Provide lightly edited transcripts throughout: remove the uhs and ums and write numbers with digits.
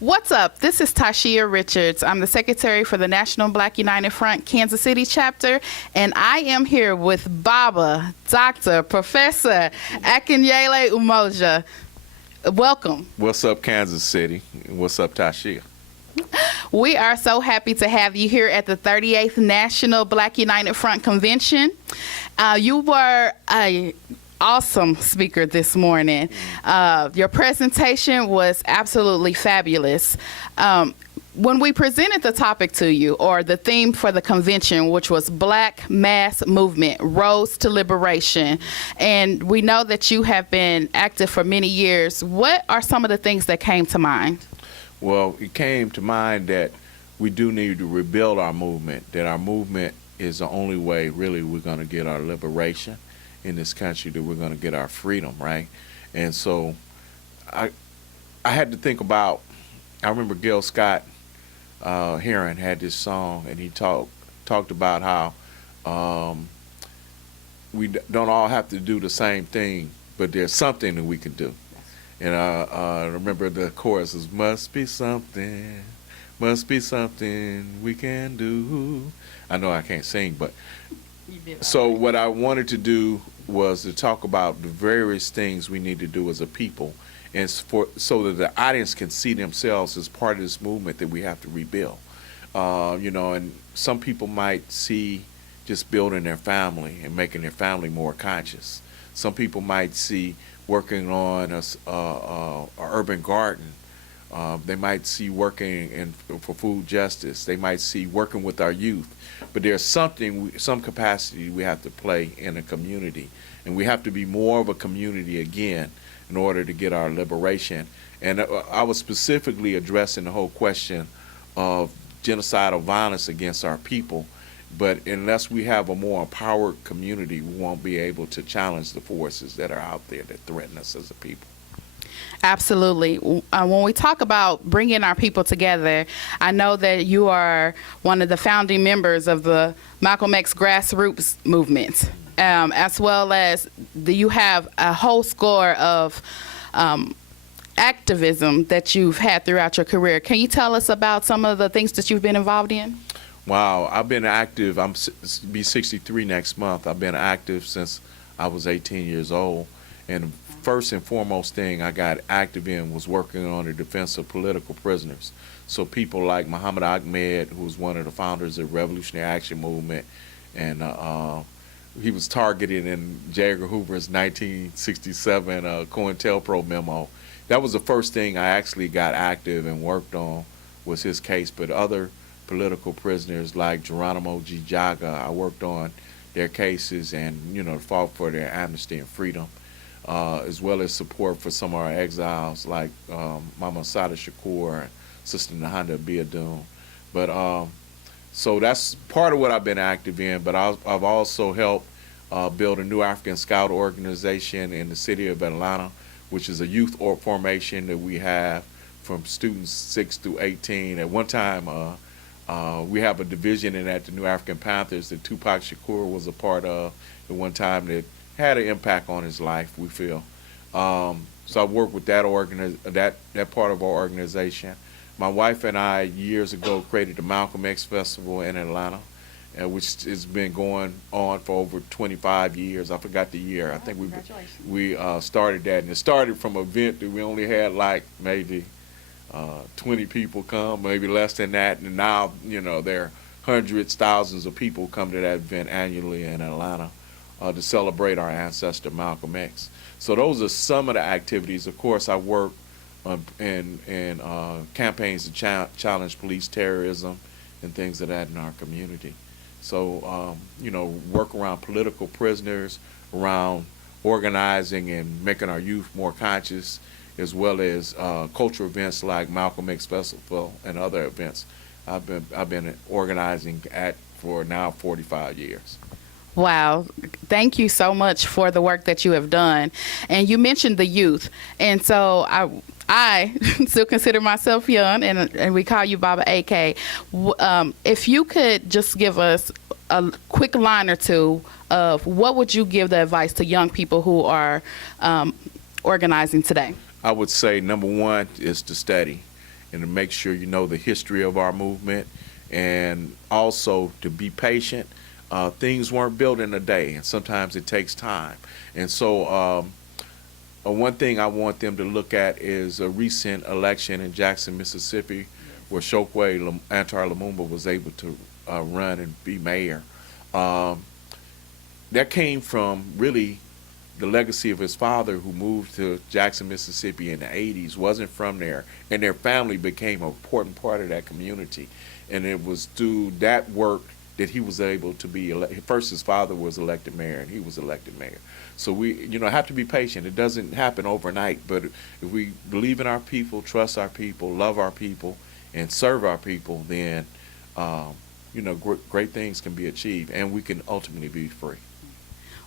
What's up? This is Tashia Richards. I'm the Secretary for the National Black United Front Kansas City chapter, and I am here with Baba, Dr. Professor Akinyele Umoja. Welcome. What's up, Kansas City? What's up, Tashia? We are so happy to have you here at the 38th National Black United Front Convention. You were a awesome speaker this morning. Your presentation was absolutely fabulous. When we presented the topic to you, or the theme for the convention, which was Black Mass Movement, Roads to Liberation, and we know that you have been active for many years, what are some of the things that came to mind? Well, it came to mind that we do need to rebuild our movement, that our movement is the only way really we're going to get our liberation in this country, that we're going to get our freedom, right? And so I had to think about, I remember Gil Scott Heron had this song, and he talked about how we don't all have to do the same thing, but there's something that we can do. And I remember the chorus is, must be something we can do. I know I can't sing, but so what I wanted to do was to talk about the various things we need to do as a people, and so that the audience can see themselves as part of this movement that we have to rebuild. And some people might see just building their family and making their family more conscious. Some people might see working on a urban garden. They might see working for food justice. They might see working with our youth. But there's some capacity we have to play in a community. And we have to be more of a community again in order to get our liberation. And I was specifically addressing the whole question of genocidal violence against our people. But unless we have a more empowered community, we won't be able to challenge the forces that are out there that threaten us as a people. Absolutely. When we talk about bringing our people together, I know that you are one of the founding members of the Malcolm X grassroots movement, as well as you have a whole score of activism that you've had throughout your career. Can you tell us about some of the things that you've been involved in? Wow, I've been active. I'm be 63 next month. I've been active since I was 18 years old. And the first and foremost thing I got active in was working on the defense of political prisoners. So people like Muhammad Ahmed, who was one of the founders of the Revolutionary Action Movement, and he was targeted in J. Edgar Hoover's 1967 COINTELPRO memo. That was the first thing I actually got active and worked on, was his case. But other political prisoners like Geronimo G. Jaga, I worked on their cases and fought for their amnesty and freedom, as well as support for some of our exiles like Mama Sada Shakur and Sister Nahanda Biadoon. But so that's part of what I've been active in. But I've also helped build a new African Scout organization in the city of Atlanta, which is a youth formation that we have from students 6 through 18. At one time, we have a division in that, the New African Panthers, that Tupac Shakur was a part of at one time, that had an impact on his life, we feel. So I worked with that part of our organization. My wife and I, years ago, created the Malcolm X Festival in Atlanta, which has been going on for over 25 years. I forgot the year. I think we started that, and it started from an event that we only had like maybe 20 people come, maybe less than that, and now there are hundreds, thousands of people come to that event annually in Atlanta to celebrate our ancestor Malcolm X. So those are some of the activities. Of course, I work in campaigns to challenge police terrorism and things of that in our community. So work around political prisoners, around organizing and making our youth more conscious, as well as cultural events like Malcolm X Festival and other events. I've been organizing for now 45 years. Wow. Thank you so much for the work that you have done. And you mentioned the youth. And so I still consider myself young, and we call you Baba AK. If you could just give us a quick line or two of what would you give the advice to young people who are organizing today? I would say number one is to study. and to make sure you know the history of our movement, and also to be patient. Things weren't built in a day, and sometimes it takes time. And so one thing I want them to look at is a recent election in Jackson, Mississippi, where Chokwe Antar Lumumba was able to run and be mayor. That came from really the legacy of his father, who moved to Jackson, Mississippi in the 80s, wasn't from there, and their family became an important part of that community. And it was through that work that he was able to be elected. First, his father was elected mayor, and he was elected mayor. So we, have to be patient. It doesn't happen overnight, but if we believe in our people, trust our people, love our people, and serve our people, then, great things can be achieved, and we can ultimately be free.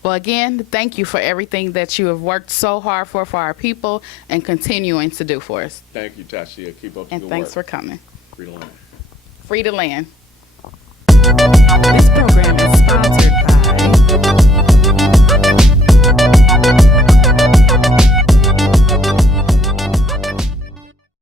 Well, again, thank you for everything that you have worked so hard for our people and continuing to do for us. Thank you, Tashia. Keep up the And good thanks work. for coming. Free to land. Free to land. This program is sponsored